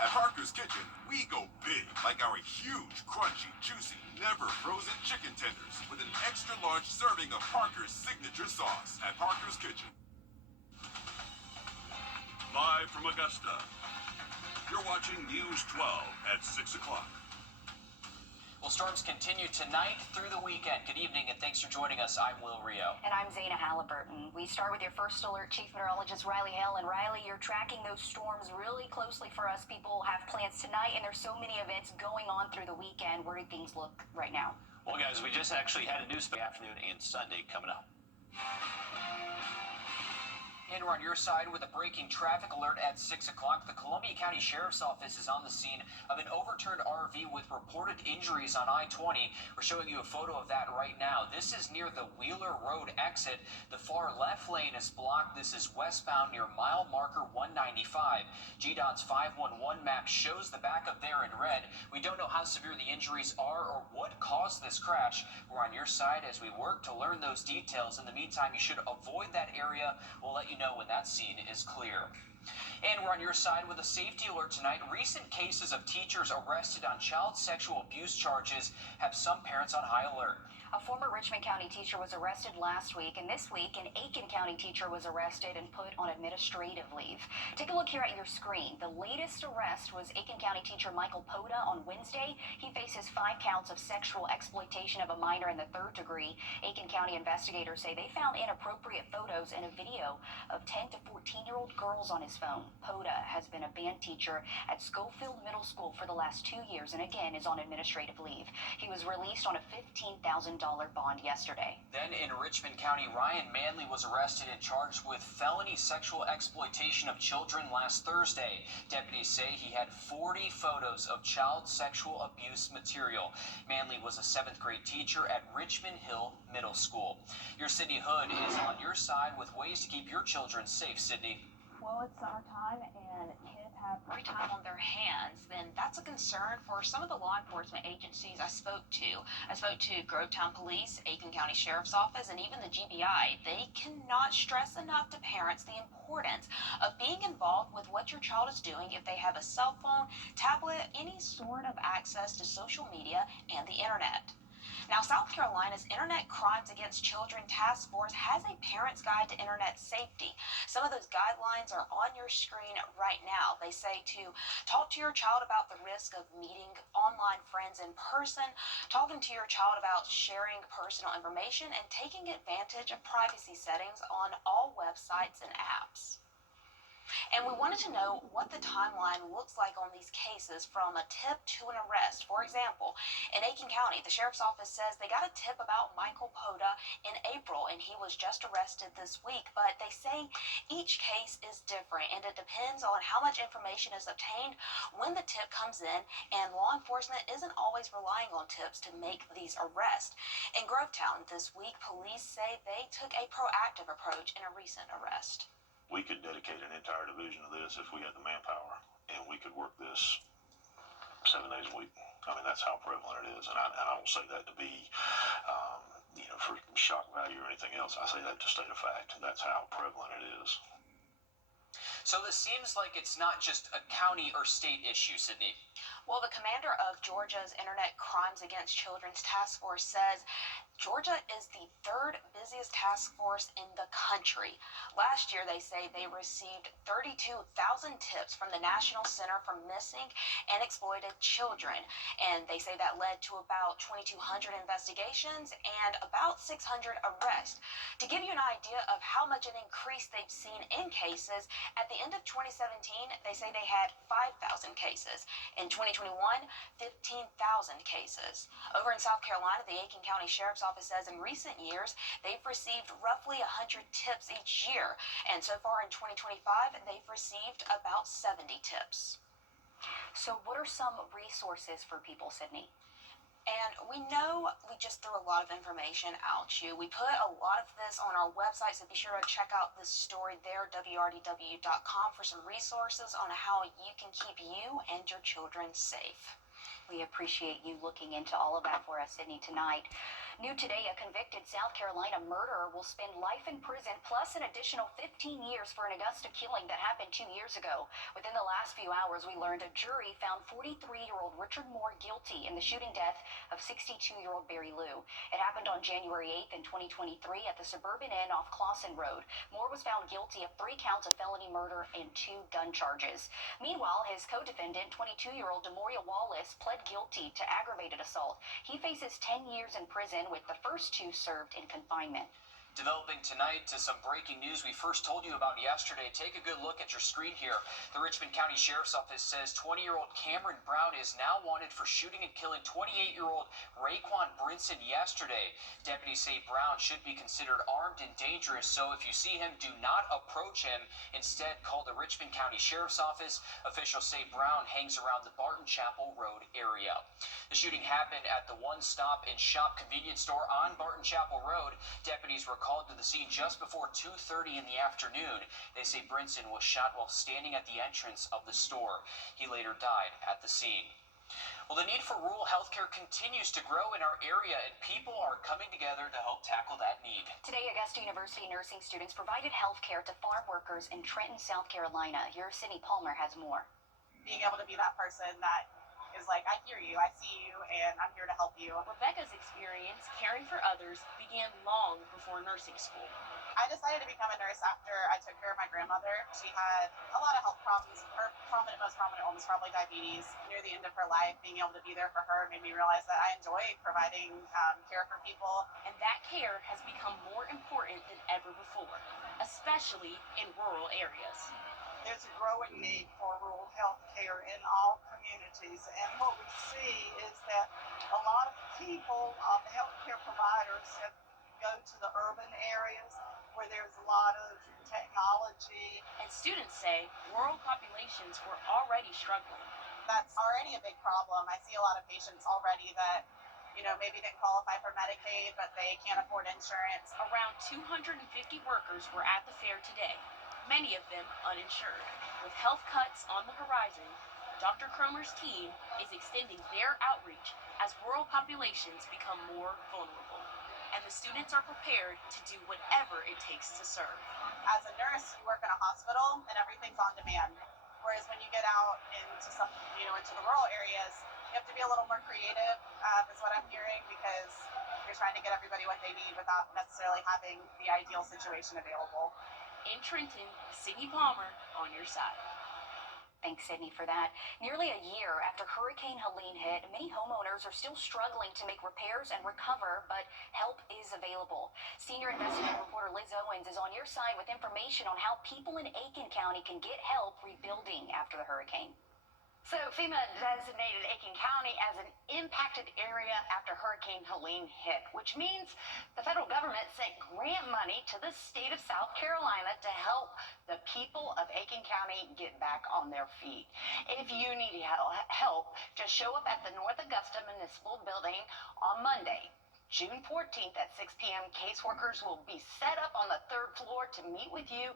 At Parker's Kitchen, we go big, like our huge, crunchy, juicy, never frozen chicken tenders with an extra large serving of Parker's signature sauce. At Parker's Kitchen. Live from Augusta, you're watching News 12 at 6 o'clock. Well, storms continue tonight through the weekend. Good evening, and thanks for joining us. I'm Will Rio. And I'm Zaina Halliburton. We start with your first alert, Chief Meteorologist Riley Hale. And Riley, you're tracking those storms really closely for us. People have plans tonight, and there's so many events going on through the weekend. Where do things look right now? Well, guys, we just actually had a news afternoon and Sunday coming up. And we're on your side with a breaking traffic alert at 6 o'clock. The Columbia County Sheriff's Office is on the scene of an overturned RV with reported injuries on I-20. We're showing you a photo of that right now. This is near the Wheeler Road exit. The far left lane is blocked. This is westbound near mile marker 195. GDOT's 511 map shows the back of there in red. We don't know how severe the injuries are or what caused this crash. We're on your side as we work to learn those details. In the meantime, you should avoid that area. We'll let you know when that scene is clear. And we're on your side with a safety alert tonight. Recent cases of teachers arrested on child sexual abuse charges have some parents on high alert. A former Richmond County teacher was arrested last week, and this week an Aiken County teacher was arrested and put on administrative leave. Take a look here at your screen. The latest arrest was Aiken County teacher Michael Poda on Wednesday. He faces 5 counts of sexual exploitation of a minor in the 3rd degree. Aiken County investigators say they found inappropriate photos and a video of 10 to 14-year-old girls on his phone. Poda has been a band teacher at Schofield Middle School for the last 2 years and again is on administrative leave. He was released on a $15,000 bond yesterday. Then in Richmond County, Ryan Manley was arrested and charged with felony sexual exploitation of children last Thursday. Deputies say he had 40 photos of child sexual abuse material. Manley was a 7th grade teacher at Richmond Hill Middle School. Your Sydney Hood is on your side with ways to keep your children safe, Sydney. Well, it's summertime and kids have free time on their hands, then that's a concern for some of the law enforcement agencies I spoke to. I spoke to Grovetown Police, Aiken County Sheriff's Office, and even the GBI. They cannot stress enough to parents the importance of being involved with what your child is doing if they have a cell phone, tablet, any sort of access to social media and the internet. Now, South Carolina's Internet Crimes Against Children Task Force has a parent's guide to internet safety. Some of those guidelines are on your screen right now. They say to talk to your child about the risk of meeting online friends in person, talking to your child about sharing personal information, and taking advantage of privacy settings on all websites and apps. And we wanted to know what the timeline looks like on these cases from a tip to an arrest. For example, in Aiken County, the Sheriff's Office says they got a tip about Michael Poda in April, and he was just arrested this week. But they say each case is different, and it depends on how much information is obtained when the tip comes in, and law enforcement isn't always relying on tips to make these arrests. In Grovetown this week, police say they took a proactive approach in a recent arrest. We could dedicate an entire division to this if we had the manpower, and we could work this 7 days a week. I mean, that's how prevalent it is, and I don't say that to be, for shock value or anything else. I say that to state a fact. That's how prevalent it is. So this seems like it's not just a county or state issue, Sydney. Well, the commander of Georgia's Internet Crimes Against Children's Task Force says Georgia is the 3rd busiest task force in the country. Last year, they say they received 32,000 tips from the National Center for Missing and Exploited Children. And they say that led to about 2,200 investigations and about 600 arrests. To give you an idea of how much an increase they've seen in cases, at the end of 2017, they say they had 5,000 cases. In 2021, 15,000 cases. Over in South Carolina, the Aiken County Sheriff's Office says in recent years, they've received roughly 100 tips each year. And so far in 2025, they've received about 70 tips. So what are some resources for people, Sydney? And we know we just threw a lot of information out to you. We put a lot of this on our website, so be sure to check out this story there, wrdw.com, for some resources on how you can keep you and your children safe. We appreciate you looking into all of that for us, Sydney, tonight. New today, a convicted South Carolina murderer will spend life in prison plus an additional 15 years for an Augusta killing that happened 2 years ago. Within the last few hours, we learned a jury found 43-year-old Richard Moore guilty in the shooting death of 62-year-old Barry Lou. It happened on January 8th in 2023 at the Suburban Inn off Clawson Road. Moore was found guilty of 3 counts of felony murder and 2 gun charges. Meanwhile, his co-defendant, 22-year-old Demoria Wallace, pled guilty to aggravated assault. He faces 10 years in prison, with the first 2 served in confinement. Developing tonight to some breaking news we first told you about yesterday. Take a good look at your screen here. The Richmond County Sheriff's Office says 20-year-old Cameron Brown is now wanted for shooting and killing 28-year-old Raekwon Brinson yesterday. Deputies say Brown should be considered armed and dangerous, so if you see him, do not approach him. Instead, call the Richmond County Sheriff's Office. Officials say Brown hangs around the Barton Chapel Road area. The shooting happened at the One Stop and Shop convenience store on Barton Chapel Road. Deputies were called to the scene just before 2:30 in the afternoon. They say Brinson was shot while standing at the entrance of the store. He later died at the scene. Well, the need for rural health care continues to grow in our area, and people are coming together to help tackle that need. Today, Augusta University nursing students provided health care to farm workers in Trenton, South Carolina. Your Sydney Palmer has more. Being able to be that person that is like, I hear you, I see you, and I'm here to help you. Rebecca's experience caring for others began long before nursing school. I decided to become a nurse after I took care of my grandmother. She had a lot of health problems. Her most prominent one was probably diabetes. Near the end of her life, being able to be there for her made me realize that I enjoy providing care for people. And that care has become more important than ever before, especially in rural areas. There's a growing need for rural health care in all communities, and what we see is that a lot of people, healthcare providers, go to the urban areas where there's a lot of technology. And students say rural populations were already struggling. That's already a big problem. I see a lot of patients already that, maybe didn't qualify for Medicaid, but they can't afford insurance. Around 250 workers were at the fair today, many of them uninsured. With health cuts on the horizon, Dr. Cromer's team is extending their outreach as rural populations become more vulnerable. And the students are prepared to do whatever it takes to serve. As a nurse, you work in a hospital and everything's on demand. Whereas when you get out into into the rural areas, you have to be a little more creative, is what I'm hearing, because you're trying to get everybody what they need without necessarily having the ideal situation available. In Trenton, Sydney Palmer on your side. Thanks, Sydney, for that. Nearly a year after Hurricane Helene hit, many homeowners are still struggling to make repairs and recover, but help is available. Senior investigative reporter Liz Owens is on your side with information on how people in Aiken County can get help rebuilding after the hurricane. So FEMA designated Aiken County as an impacted area after Hurricane Helene hit, which means the federal government sent grant money to the state of South Carolina to help the people of Aiken County get back on their feet. If you need help, just show up at the North Augusta Municipal Building on Monday, June 14th at 6 p.m. Caseworkers will be set up on the 3rd floor to meet with you.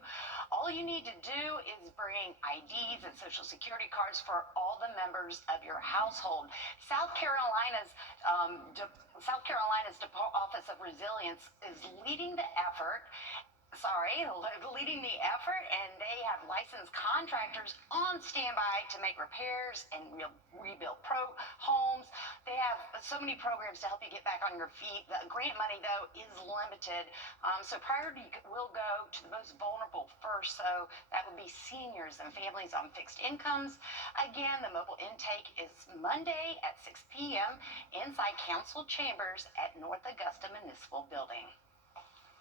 All you need to do is bring IDs and Social Security cards for all the members of your household. South Carolina's Office of Resilience is leading the effort, and they have licensed contractors on standby to make repairs and rebuild homes. They have so many programs to help you get back on your feet. The grant money, though, is limited, so priority will go to the most vulnerable first, so that would be seniors and families on fixed incomes. Again, the mobile intake is Monday at 6 p.m. inside council chambers at North Augusta Municipal Building.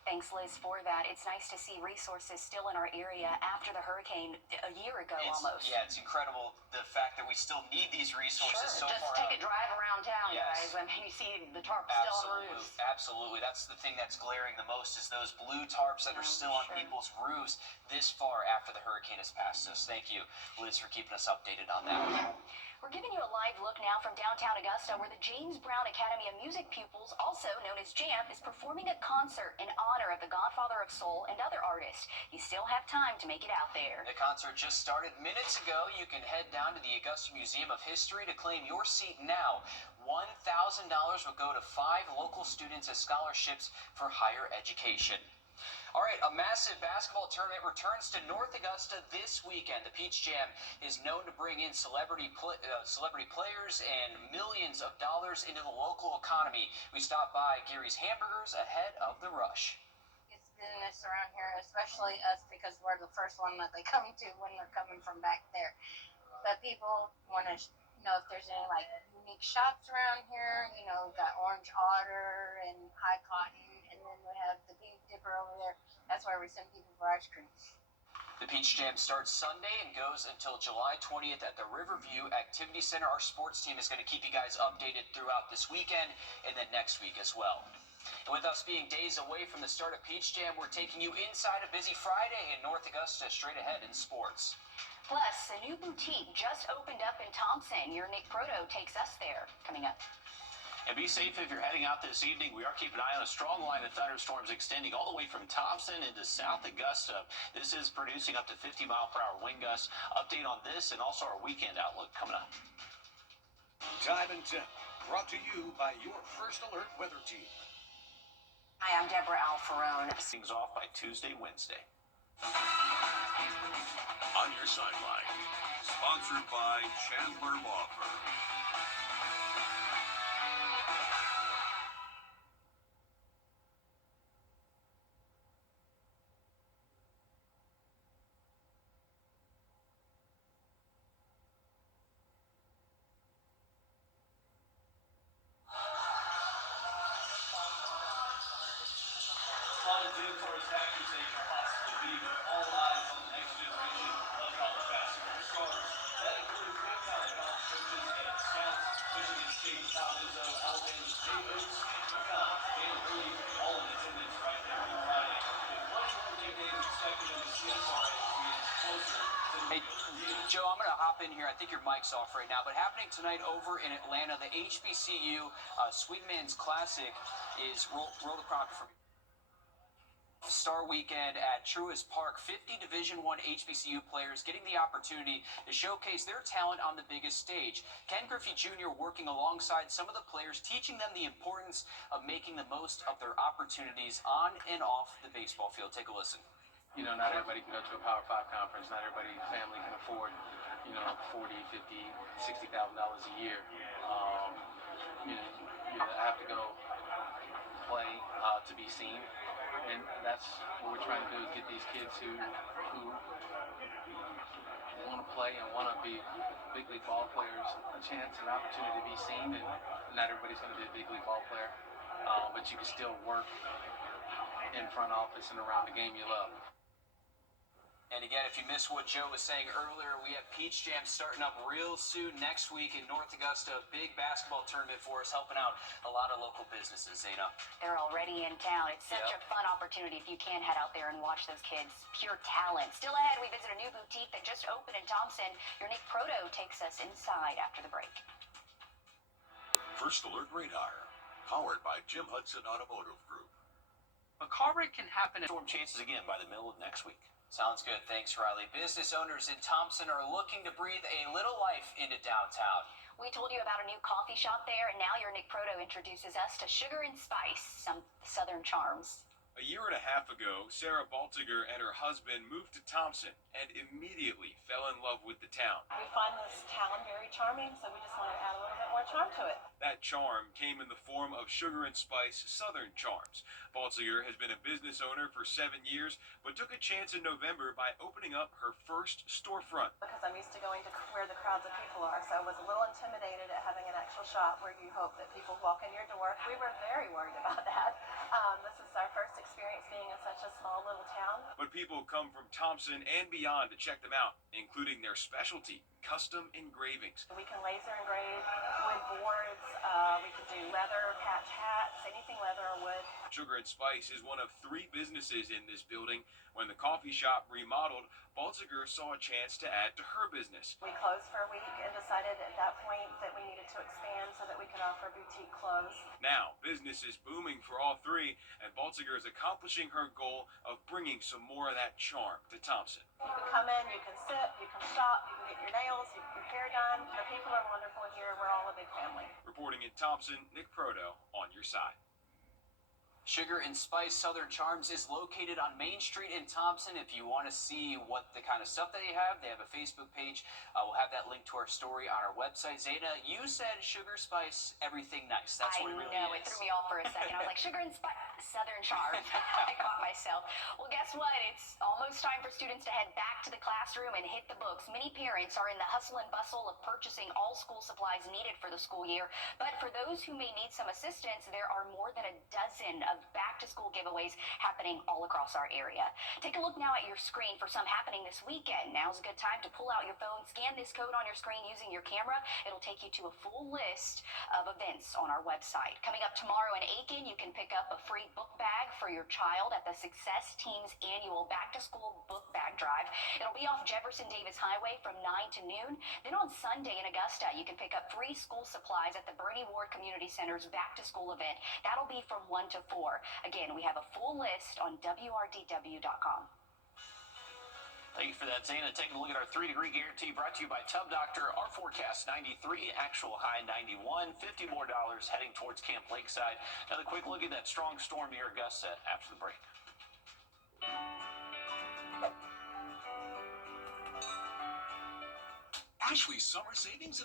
Thanks, Liz, for that. It's nice to see resources still in our area after the hurricane a year ago almost. Yeah, it's incredible the fact that we still need these resources so just far take out. a drive around town, Yes. guys. I mean, you see the tarps still on the roofs. Absolutely. That's the thing that's glaring the most, is those blue tarps that are still on people's roofs this far after the hurricane has passed us. Thank you, Liz, for keeping us updated on that. We're giving you a live look now from downtown Augusta, where the James Brown Academy of Music pupils, also known as JAMP, is performing a concert in honor of the Godfather of Soul and other artists. You still have time to make it out there. The concert just started minutes ago. You can head down to the Augusta Museum of History to claim your seat now. $1,000 will go to 5 local students as scholarships for higher education. All right, a massive basketball tournament returns to North Augusta this weekend. The Peach Jam is known to bring in celebrity players and millions of dollars into the local economy. We stopped by Gary's Hamburgers ahead of the rush. It's business around here, especially us, because we're the first one that they come to when they're coming from back there. But people want to know if there's any like unique shops around here. You know, got Orange Otter and High Cotton, and then we have the Big Dipper over there. That's why we send people for ice cream. The Peach Jam starts Sunday and goes until July 20th at the Riverview Activity Center. Our sports team is going to keep you guys updated throughout this weekend and then next week as well. And with us being days away from the start of Peach Jam, we're taking you inside a busy Friday in North Augusta, straight ahead in sports. Plus, a new boutique just opened up in Thompson. Your Nick Proto takes us there. Coming up. And be safe if you're heading out this evening. We are keeping an eye on a strong line of thunderstorms extending all the way from Thompson into South Augusta. This is producing up to 50-mile-per-hour wind gusts. Update on this and also our weekend outlook coming up. Time and Temp, brought to you by your First Alert weather team. Hi, I'm Deborah Alfarone. Things off by Tuesday, Wednesday. On your sideline, sponsored by Chandler Law Firm. Hey, Joe, I'm going to hop in here. I think your mic's off right now. But happening tonight over in Atlanta, the HBCU Sweetman's Classic is roll the prompter for me. Star Weekend at Truist Park. 50 Division I HBCU players getting the opportunity to showcase their talent on the biggest stage. Ken Griffey Jr. working alongside some of the players, teaching them the importance of making the most of their opportunities on and off the baseball field. Take a listen. You know, not everybody can go to a Power 5 conference. Not everybody's family can afford, you know, $40,000, $50,000, $60,000 a year. You have to go play to be seen, and that's what we're trying to do, is get these kids who want to play and want to be big league ball players a chance, an opportunity to be seen. And not everybody's going to be a big league ball player, but you can still work in front office and around the game you love. And again, if you missed what Joe was saying earlier, we have Peach Jam starting up real soon next week in North Augusta. Big basketball tournament for us, helping out a lot of local businesses, Zena. They're already in town. It's such a fun opportunity if you can head out there and watch those kids. Pure talent. Still ahead, we visit a new boutique that just opened in Thompson. Your Nick Proto takes us inside after the break. First Alert Radar, powered by Jim Hudson Automotive Group. A car wreck can happen at Storm chances again by the middle of next week. Sounds good. Thanks, Riley. Business owners in Thompson are looking to breathe a little life into downtown. We told you about a new coffee shop there, and now your Nick Proto introduces us to Sugar and Spice, some Southern charms. A year and a half ago, Sarah Baltiger and her husband moved to Thompson and immediately fell in love with the town. We find this town very charming, so we just wanted to add a little bit more charm to it. That charm came in the form of Sugar and Spice Southern Charms. Baltiger has been a business owner for 7 years, but took a chance in November by opening up her first storefront. Because I'm used to going to where the crowds of people are, so I was a little intimidated at having an actual shop where you hope that people walk in your door. We were very worried about that. This is our first experience being in such a small little town. But people come from Thompson and beyond to check them out, including their specialty, custom engravings. We can laser engrave wood boards, we can do leather, patch hats, anything leather or wood. Sugar and Spice is one of 3 businesses in this building. When the coffee shop remodeled, Balziger saw a chance to add to her business. We closed for a week and decided at that point that we needed to expand so that we could offer boutique clothes. Now, business is booming for all 3, and Balziger is accomplishing her goal of bringing some more of that charm to Thompson. You can come in, you can sit, you can shop, you can get your nails, you can get your hair done. The people are wonderful here. We're all a big family. Reporting in Thompson, Nick Proto on your side. Sugar and Spice Southern Charms is located on Main Street in Thompson. If you want to see what the kind of stuff they have a Facebook page. We'll have that link to our story on our website. Zayna, you said Sugar Spice, everything nice. That's what it really is. I know, it threw me off for a second. I was like, Sugar and Spice, Southern Charms. I caught myself. Well, guess what? It's almost time for students to head back to the classroom and hit the books. Many parents are in the hustle and bustle of purchasing all school supplies needed for the school year. But for those who may need some assistance, there are more than a dozen of back-to-school giveaways happening all across our area. Take a look now at your screen for some happening this weekend. Now's a good time to pull out your phone, scan this code on your screen using your camera. It'll take you to a full list of events on our website. Coming up tomorrow in Aiken, you can pick up a free book bag for your child at the Success Team's annual back-to-school book bag drive. It'll be off Jefferson Davis Highway from 9 to noon. Then on Sunday in Augusta, you can pick up free school supplies at the Bernie Ward Community Center's back-to-school event. That'll be from 1 to 4. Again, we have a full list on WRDW.com. Thank you for that, Zayna. Taking a look at our 3-degree guarantee brought to you by Tub Doctor. Our forecast 93, actual high 91, $50 more heading towards Camp Lakeside. Another quick look at that strong storm near Augusta after the break. Ashley's summer savings.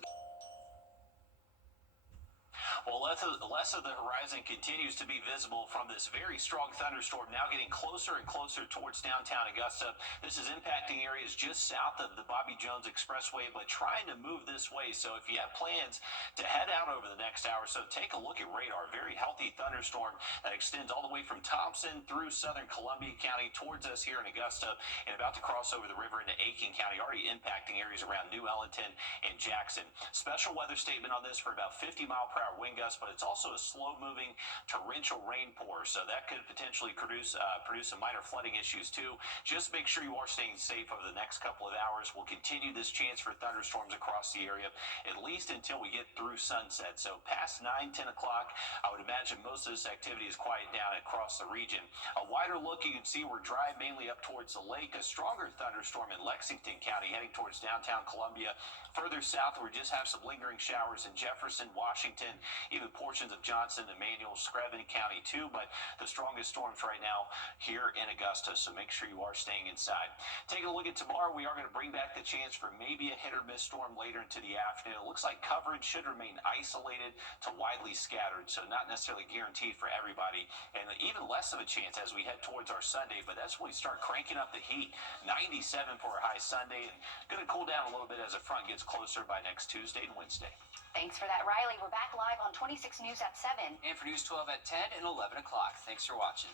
Well, less of the horizon continues to be visible from this very strong thunderstorm now getting closer and closer towards downtown Augusta. This is impacting areas just south of the Bobby Jones Expressway, but trying to move this way. So if you have plans to head out over the next hour or so, take a look at radar. Very healthy thunderstorm that extends all the way from Thompson through southern Columbia County towards us here in Augusta and about to cross over the river into Aiken County, already impacting areas around New Ellington and Jackson. Special weather statement on this for about 50-mile-per-hour wind gust, but it's also a slow-moving torrential rain pour, so that could potentially produce some minor flooding issues too. Just make sure you are staying safe over the next couple of hours. We'll continue this chance for thunderstorms across the area at least until we get through sunset. So past 9-10 o'clock, I would imagine most of this activity is quiet down across the region. A wider look, you can see we're dry mainly up towards the lake. A stronger thunderstorm in Lexington County heading towards downtown Columbia. Further south, we just have some lingering showers in Jefferson, Washington, even portions of Johnson, Emmanuel, Screven County too, but the strongest storms right now here in Augusta, so make sure you are staying inside. Taking a look at tomorrow, we are going to bring back the chance for maybe a hit or miss storm later into the afternoon. It looks like coverage should remain isolated to widely scattered, so not necessarily guaranteed for everybody, and even less of a chance as we head towards our Sunday, but that's when we start cranking up the heat. 97 for a high Sunday, and going to cool down a little bit as the front gets closer by next Tuesday and Wednesday. Thanks for that, Riley. We're back live on 26 News at 7. And for News 12 at 10 and 11 o'clock. Thanks for watching.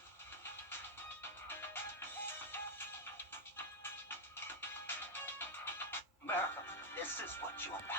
America, this is what you